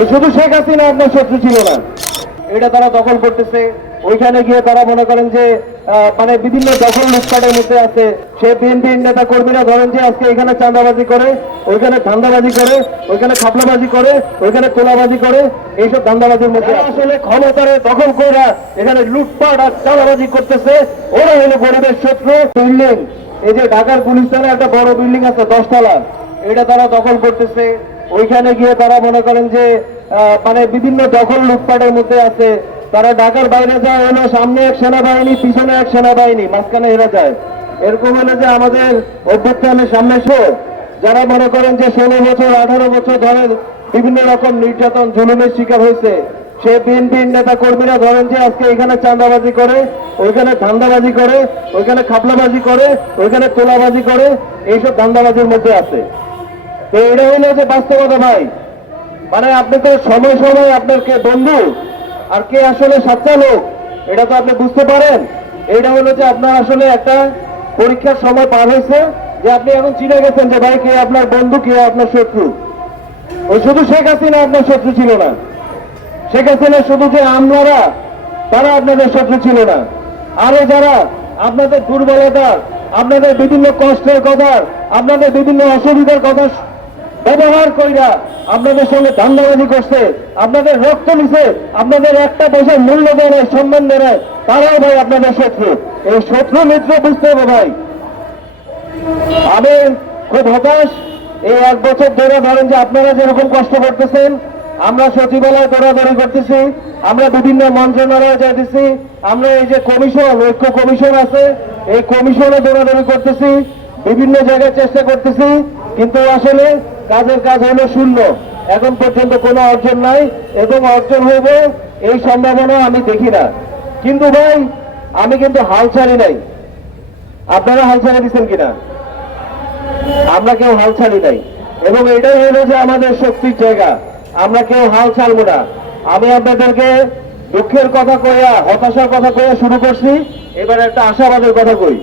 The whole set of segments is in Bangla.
ওই শুধু শেখ হাসিনা আপনার শত্রু ছিল না। এটা তারা দখল করতেছে। ওইখানে গিয়ে তারা মনে করেন যে মানে বিভিন্ন দখল লুটপাটের মধ্যে আছে। সে বিএনপির নেতা কর্মীরা ধরেন যে আজকে এখানে চাঁদাবাজি করে ওইখানে ধান্দাবাজি করে ওইখানে খাপলাবাজি করে ওইখানে কোলাবাজি করে এইসব ধান্দাবাজির মধ্যে আসলে ক্ষমতারে দখল করে এখানে লুটপাট আর চাঁদাবাজি করতেছে ওরা হলো গরিবের শত্রু। বিল্ডিং এই যে ঢাকার পুলিশ থানায় একটা বড় বিল্ডিং আছে দশতলা। এটা তারা দখল করতেছে। ওইখানে গিয়ে তারা মনে করেন যে মানে বিভিন্ন দখল লুটপাটের মধ্যে আছে। তারা ঢাকার বাইরে যায় হলো সামনে এক সেনাবাহিনী, পিছনে এক সেনাবাহিনী, মাঝখানে এরা যায়। এরকম হলো যে আমাদের অভ্যুত্থানের সামনে শো। যারা মনে করেন যে ষোলো বছর, আঠারো বছর ধরে বিভিন্ন রকম নির্যাতন, জুলুমের শিকার হয়েছে, সে বিএনপির নেতা কর্মীরা ধরেন যে আজকে এখানে চাঁদাবাজি করে, ওইখানে ধান্দাবাজি করে, ওইখানে খাপলাবাজি করে, ওইখানে তোলাবাজি করে, এইসব ধান্দাবাজির মধ্যে আছে। তো এটা হলো যে বাস্তবতা ভাই। মানে আপনি তো সময় সময় আপনার কে বন্ধু, আর কে আসলে সাচ্চা লোক, এটা তো আপনি বুঝতে পারেন। এটা হলো যে আপনার আসলে একটা পরীক্ষার সময় পার হয়েছে, যে আপনি এখন চিনে গেছেন যে ভাই কে আপনার বন্ধু, কে আপনার শত্রু। ওই শুধু শেখ হাসিনা আপনার শত্রু ছিল না। শেখ হাসিনা শুধু যে আমলারা, তারা আপনাদের শত্রু ছিল না। আরও যারা, আপনাদের দুর্বলতার আপনাদের বিভিন্ন কষ্টের কথা, আপনাদের বিভিন্ন অসুবিধার কথা ব্যবহার কইরা আপনাদের সঙ্গে ধান্দাবাজি করছে আপনাদের রক্ত নিছে আপনাদের একটা পয়সার মূল্য দেয় নাই, সম্মান দেয় নাই, তারাও ভাই আপনাদের শত্রু। এই শত্রু মিত্র বুঝতে হবে ভাই। আমি খুব হতাশ এই এক বছর ধরে ধরেন যে আপনারা যেরকম কষ্ট করতেছেন আমরা সচিবালয় দৌড়াদৌড়ি করতেছি আমরা বিভিন্ন মন্ত্রণালয়ে যাইতেছি আমরা এই যে কমিশন ঐক্য কমিশন আছে এই কমিশনে দৌড়াদৌড়ি করতেছি বিভিন্ন জায়গায় চেষ্টা করতেছি কিন্তু আসলে কাজের কাজ হলো শূন্য। এখন পর্যন্ত কোনো অর্জন নাই এবং অর্জন হইব এই সম্ভাবনা আমি দেখি না। কিন্তু ভাই, আমি কিন্তু হাল ছাড়ি নাই। আপনারা হাল ছাড়া দিচ্ছেন কিনা? আমরা কেউ হাল ছাড়ি নাই। এবং এটাই হলো যে আমাদের শক্তির জায়গা। আমরা কেউ হাল ছাড়বো না। আমি আপনাদেরকে দুঃখের কথা কইয়া, হতাশার কথা কইয়া শুরু করছি। এবার একটা আশাবাদের কথা কই।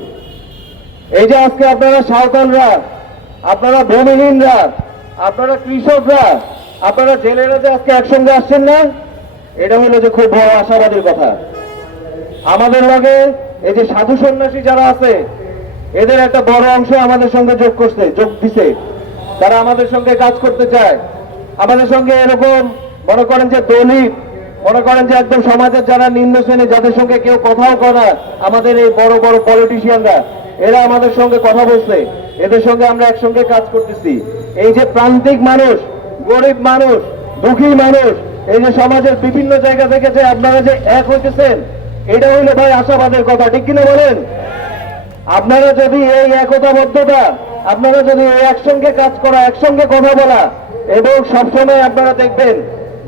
এই যে আজকে আপনারা সাঁওতালরা, আপনারা ভূমিহীনরা আপনারা কৃষকরা, আপনারা জেলেরা যে আজকে একসঙ্গে আসছেন না? এটা হলো যে খুব বড় আশাবাদের কথা। আমাদের লাগে এই যে সাধু সন্ন্যাসী যারা আছে, এদের একটা বড় অংশ আমাদের সঙ্গে যোগ করছে, যোগ দিছে। তারা আমাদের সঙ্গে কাজ করতে চায়। আমাদের সঙ্গে এরকম মনে করেন যে দলিত, মনে করেন যে একদম সমাজের যারা নিম্ন শ্রেণি যাদের সঙ্গে কেউ কথাও করা আমাদের এই বড় বড় পলিটিশিয়ানরা এরা আমাদের সঙ্গে কথা বলছে। এদের সঙ্গে আমরা একসঙ্গে কাজ করতেছি। এই যে প্রান্তিক মানুষ, গরিব মানুষ, দুঃখী মানুষ, এই যে সমাজের বিভিন্ন জায়গা থেকে যে আপনারা যে এক হইতেছেন, এটা হইল ভাই আশাবাদের কথা, ঠিক কিনা বলেন? আপনারা যদি এই একতাবদ্ধতা, আপনারা যদি একসঙ্গে কাজ করা, একসঙ্গে কথা বলা, এবং সবসময় আপনারা দেখবেন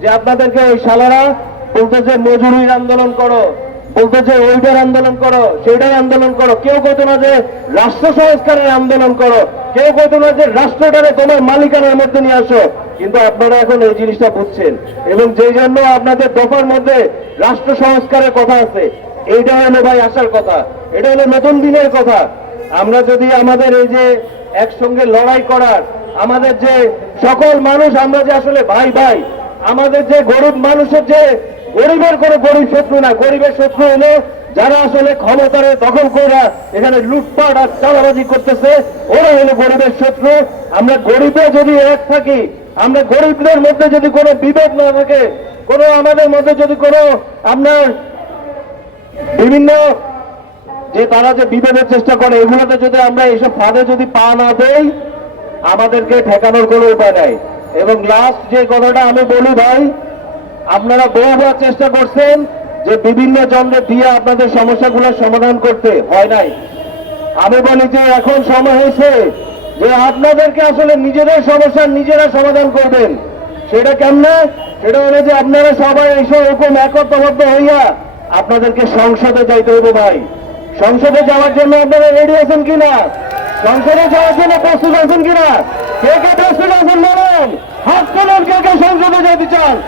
যে আপনাদেরকে ওই শালারা বলতে যে মজুরির আন্দোলন করো। বলতে যে ওইটার আন্দোলন করো, সেইটার আন্দোলন করো। কেউ কইতো না যে রাষ্ট্র সংস্কারের আন্দোলন করো। কেউ কইতো না যে রাষ্ট্রটারে তোমার মালিকানার মধ্যে নিয়ে আসো। কিন্তু আপনারা এখন এই জিনিসটা বুঝছেন। এবং যেই জন্য আপনাদের দফার মধ্যে রাষ্ট্র সংস্কারের কথা আছে, এইটা হলো ভাই আসার কথা। এটা হলো নতুন দিনের কথা। আমরা যদি আমাদের এই যে একসঙ্গে লড়াই করার, আমাদের যে সকল মানুষ, আমরা যে আসলে ভাই ভাই আমাদের যে গরিব মানুষের যে গরিবের কোনো গরিব শত্রু না। গরিবের শত্রু হলো যারা আসলে ক্ষমতারে দখল করে এখানে লুটপাট আর চালাবাজি করতেছে, ওরা হলো গরিবের শত্রু। আমরা গরিবে যদি এক থাকি, আমরা গরিবদের মধ্যে যদি কোনো বিভেদ না থাকে, কোনো আমাদের মধ্যে যদি কোনো আপনার বিভিন্ন যে তারা যে বিভেদের চেষ্টা করে, এগুলোতে যদি আমরা এইসব ফাঁদে যদি পা না দেই, আমাদেরকে ঠেকানোর কোনো উপায় নাই। এবং লাস্ট যে কথাটা আমি বলি ভাই আপনারা বহুবার চেষ্টা করছেন যে বিভিন্ন জনকে দিয়ে আপনাদের সমস্যাগুলোর সমাধান করতে। হয় নাই? আমি বলি যে এখন সময় হয়েছে যে আপনাদেরকে আসলে নিজেদের সমস্যা নিজেরা সমাধান করবেন। সেটা কেমনে? সেটা হলো যে আপনারা সবাই এসে এরকম একত্রবদ্ধ হইয়া আপনাদেরকে সংসদে যাইতে হবে ভাই। সংসদে যাওয়ার জন্য আপনারা রেডি আছেন কিনা? সংসদে যাওয়ার জন্য প্রস্তুত আছেন কিনা? কে কে প্রস্তুত আছেন বলেন? হাত তোলেন, কে কে সংসদে যাইতে চান?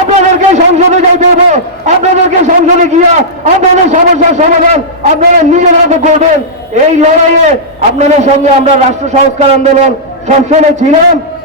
আপনাদেরকে সংসদে যাইতে হবে। আপনাদেরকে সংসদে গিয়া আপনাদের সমস্যার সমাধান আপনারা নিজের হাতে করবেন। এই লড়াইয়ে আপনাদের সঙ্গে আমরা রাষ্ট্র সংস্কার আন্দোলন সবসময় ছিলাম।